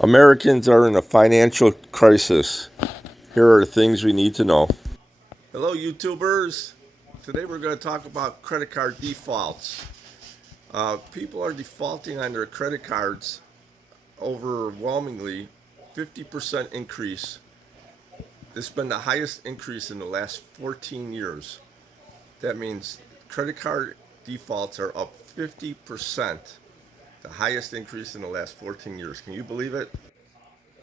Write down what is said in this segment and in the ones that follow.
Americans are in a financial crisis. Here are the things we need to know. Hello, YouTubers. Today we're going to talk about credit card defaults. People are defaulting on their credit cards overwhelmingly, 50% increase. This has been the highest increase in the last 14 years. That means credit card defaults are up 50%, the highest increase in the last 14 years. Can you believe it?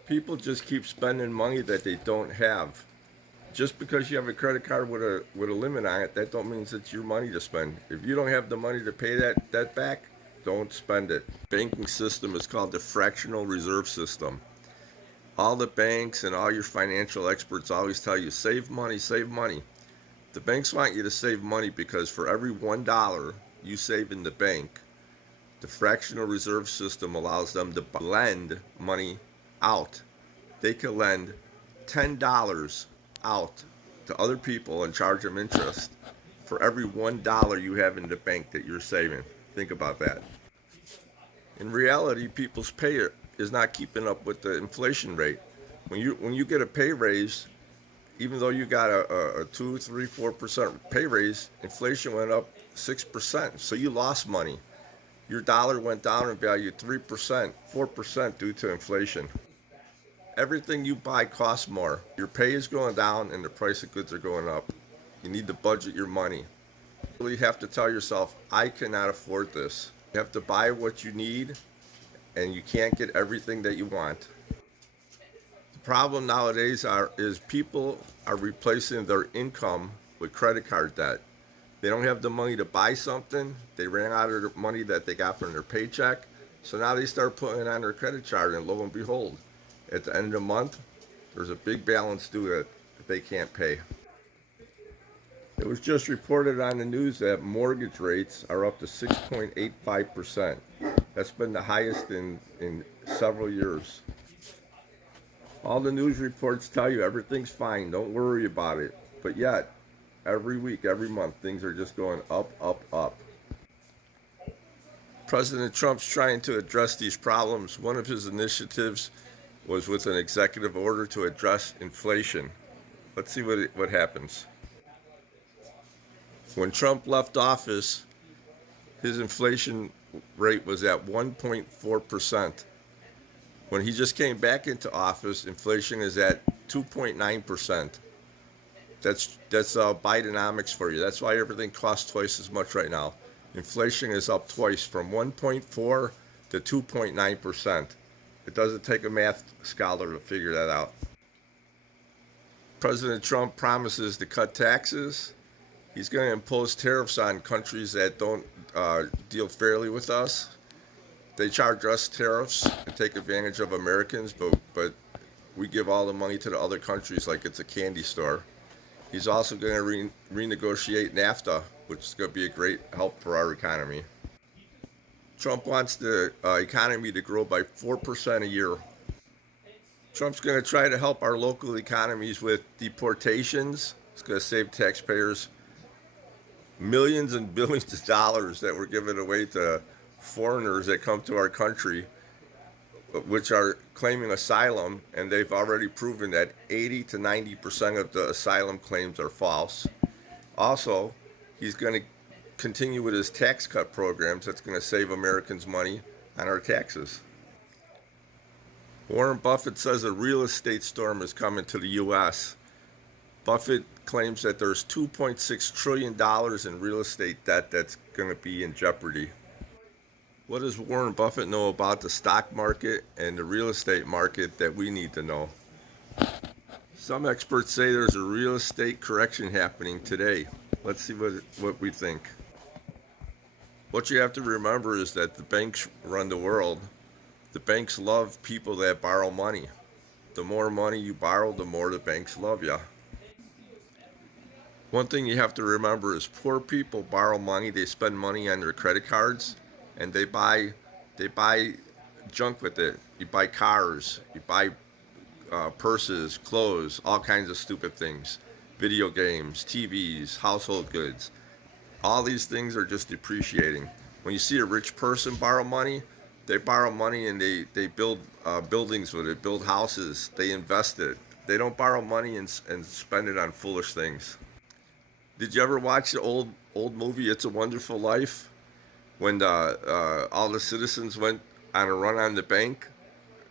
People just keep spending money that they don't have. Just because you have a credit card with a limit on it, that don't mean it's your money to spend. If you don't have the money to pay that debt back, don't spend it. Banking system is called the fractional reserve system. All the banks and all your financial experts always tell you, save money, save money. The banks want you to save money because for every $1 you save in the bank, the fractional reserve system allows them to lend money out. They can lend $10 out to other people and charge them interest for every $1 you have in the bank that you're saving. Think about that. In reality, people's pay is not keeping up with the inflation rate. When you get a pay raise, even though you got a 2, 3, 4% pay raise, inflation went up 6%. So you lost money. Your dollar went down in value 3%, 4% due to inflation. Everything you buy costs more. Your pay is going down and the price of goods are going up. You need to budget your money. You really have to tell yourself, I cannot afford this. You have to buy what you need and you can't get everything that you want. The problem nowadays is people are replacing their income with credit card debt. They don't have the money to buy something. They ran out of the money that they got from their paycheck. So now they start putting it on their credit card, and lo and behold, at the end of the month, there's a big balance due that they can't pay. It was just reported on the news that mortgage rates are up to 6.85%. That's been the highest in several years. All the news reports tell you everything's fine, don't worry about it. But yet, every week, every month, things are just going up, up, up. President Trump's trying to address these problems. One of his initiatives was with an executive order to address inflation. Let's see what happens. When Trump left office, his inflation rate was at 1.4%. When he just came back into office, inflation is at 2.9%. That's Bidenomics for you. That's why everything costs twice as much right now. Inflation is up twice, from 1.4 to 2.9%. It doesn't take a math scholar to figure that out. President Trump promises to cut taxes. He's going to impose tariffs on countries that don't deal fairly with us. They charge us tariffs and take advantage of Americans, but we give all the money to the other countries like it's a candy store. He's also going to renegotiate NAFTA, which is going to be a great help for our economy. Trump wants the economy to grow by 4% a year. Trump's going to try to help our local economies with deportations. It's going to save taxpayers millions and billions of dollars that we're giving away to foreigners that come to our country, which are claiming asylum, and they've already proven that 80 to 90% of the asylum claims are false. Also, he's going to continue with his tax cut programs. That's going to save Americans money on our taxes. Warren Buffett says a real estate storm is coming to the U.S. Buffett claims that there's $2.6 trillion in real estate debt that's going to be in jeopardy. What does Warren Buffett know about the stock market and the real estate market that we need to know? Some experts say there's a real estate correction happening today. Let's see what we think. What you have to remember is that the banks run the world. The banks love people that borrow money. The more money you borrow, the more the banks love you. One thing you have to remember is poor people borrow money. They spend money on their credit cards, and they buy junk with it. You buy cars, you buy purses, clothes, all kinds of stupid things, video games, TVs, household goods. All these things are just depreciating. When you see a rich person borrow money, They borrow money and they build buildings with it, build houses, they invest it. They don't borrow money and spend it on foolish things. Did you ever watch the old movie It's a Wonderful Life, when all the citizens went on a run on the bank,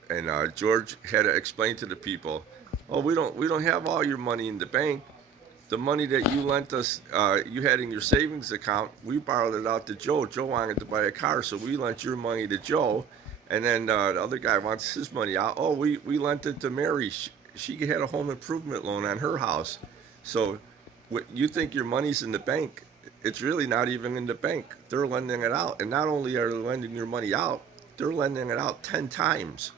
and George had to explain to the people, "Oh, we don't have all your money in the bank. The money that you lent us, you had in your savings account, we borrowed it out to Joe. Joe wanted to buy a car, so we lent your money to Joe, and then the other guy wants his money out. Oh, we lent it to Mary. She had a home improvement loan on her house. So you think your money's in the bank? It's really not even in the bank. They're lending it out, and not only are they lending your money out, they're lending it out 10 times.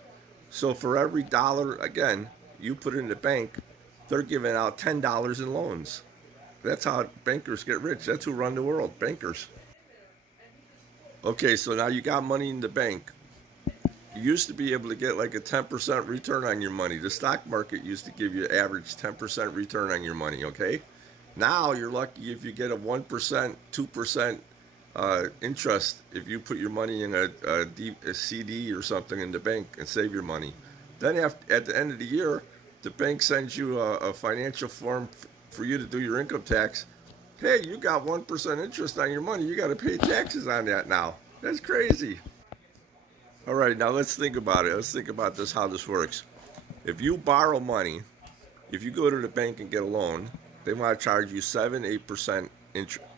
So for every dollar, again, you put in the bank, they're giving out $10 in loans. That's how bankers get rich. That's who run the world, bankers. Okay, so now you got money in the bank. You used to be able to get like a 10% return on your money. The stock market used to give you an average 10% return on your money, okay? Now you're lucky if you get a 1%, 2% interest if you put your money in a CD or something in the bank and save your money. Then at the end of the year, the bank sends you a financial form for you to do your income tax. Hey, you got 1% interest on your money. You got to pay taxes on that now. That's crazy. All right, now let's think about it. Let's think about this, how this works. If you borrow money, if you go to the bank and get a loan, they want to charge you 7, 8%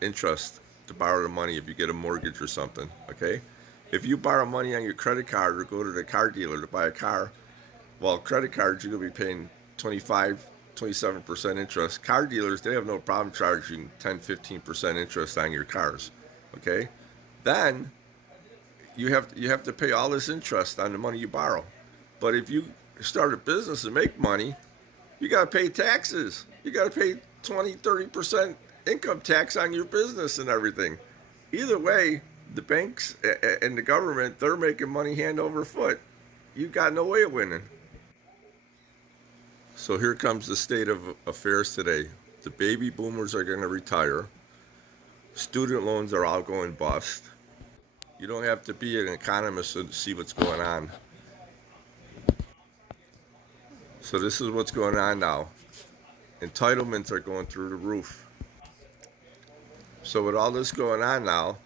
interest to borrow the money if you get a mortgage or something, okay? If you borrow money on your credit card or go to the car dealer to buy a car, well, credit cards, you're going to be paying 25, 27% interest. Car dealers, they have no problem charging 10, 15% interest on your cars, okay? Then you have to pay all this interest on the money you borrow. But if you start a business and make money, you got to pay taxes. You got to pay 20, 30% income tax on your business and everything. Either way, the banks and the government, they're making money hand over foot. You've got no way of winning. So here comes the state of affairs today. The baby boomers are going to retire. Student loans are all going bust. You don't have to be an economist to see what's going on. So this is what's going on now. Entitlements are going through the roof. So with all this going on now,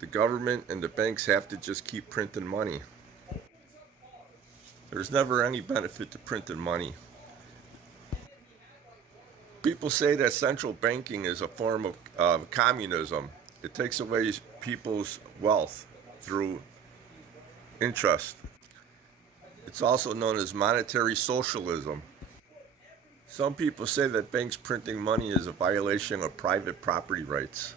the government and the banks have to just keep printing money. There's never any benefit to printing money. People say that central banking is a form of communism. It takes away people's wealth through interest. It's also known as monetary socialism. Some people say that banks printing money is a violation of private property rights.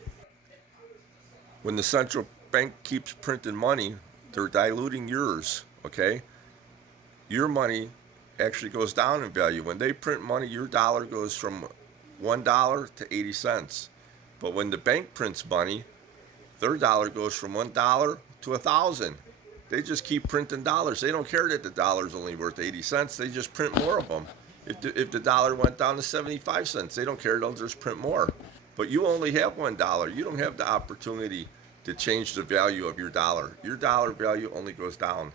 When the central bank keeps printing money, they're diluting yours, okay? Your money actually goes down in value. When they print money, your dollar goes from $1 to 80 cents. But when the bank prints money, their dollar goes from $1 to 1,000. They just keep printing dollars. They don't care that the dollar's only worth 80 cents. They just print more of them. If the dollar went down to 75 cents, they don't care. They'll just print more. But you only have $1. You don't have the opportunity to change the value of your dollar. Your dollar value only goes down.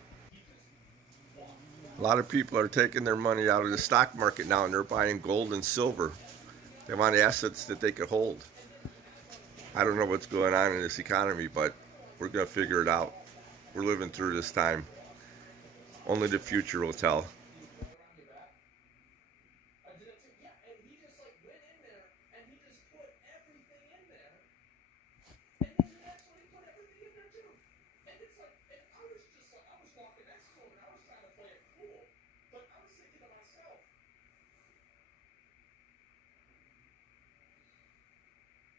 A lot of people are taking their money out of the stock market now and they're buying gold and silver. They want assets that they could hold. I don't know what's going on in this economy, but we're going to figure it out. We're living through this time. Only the future will tell.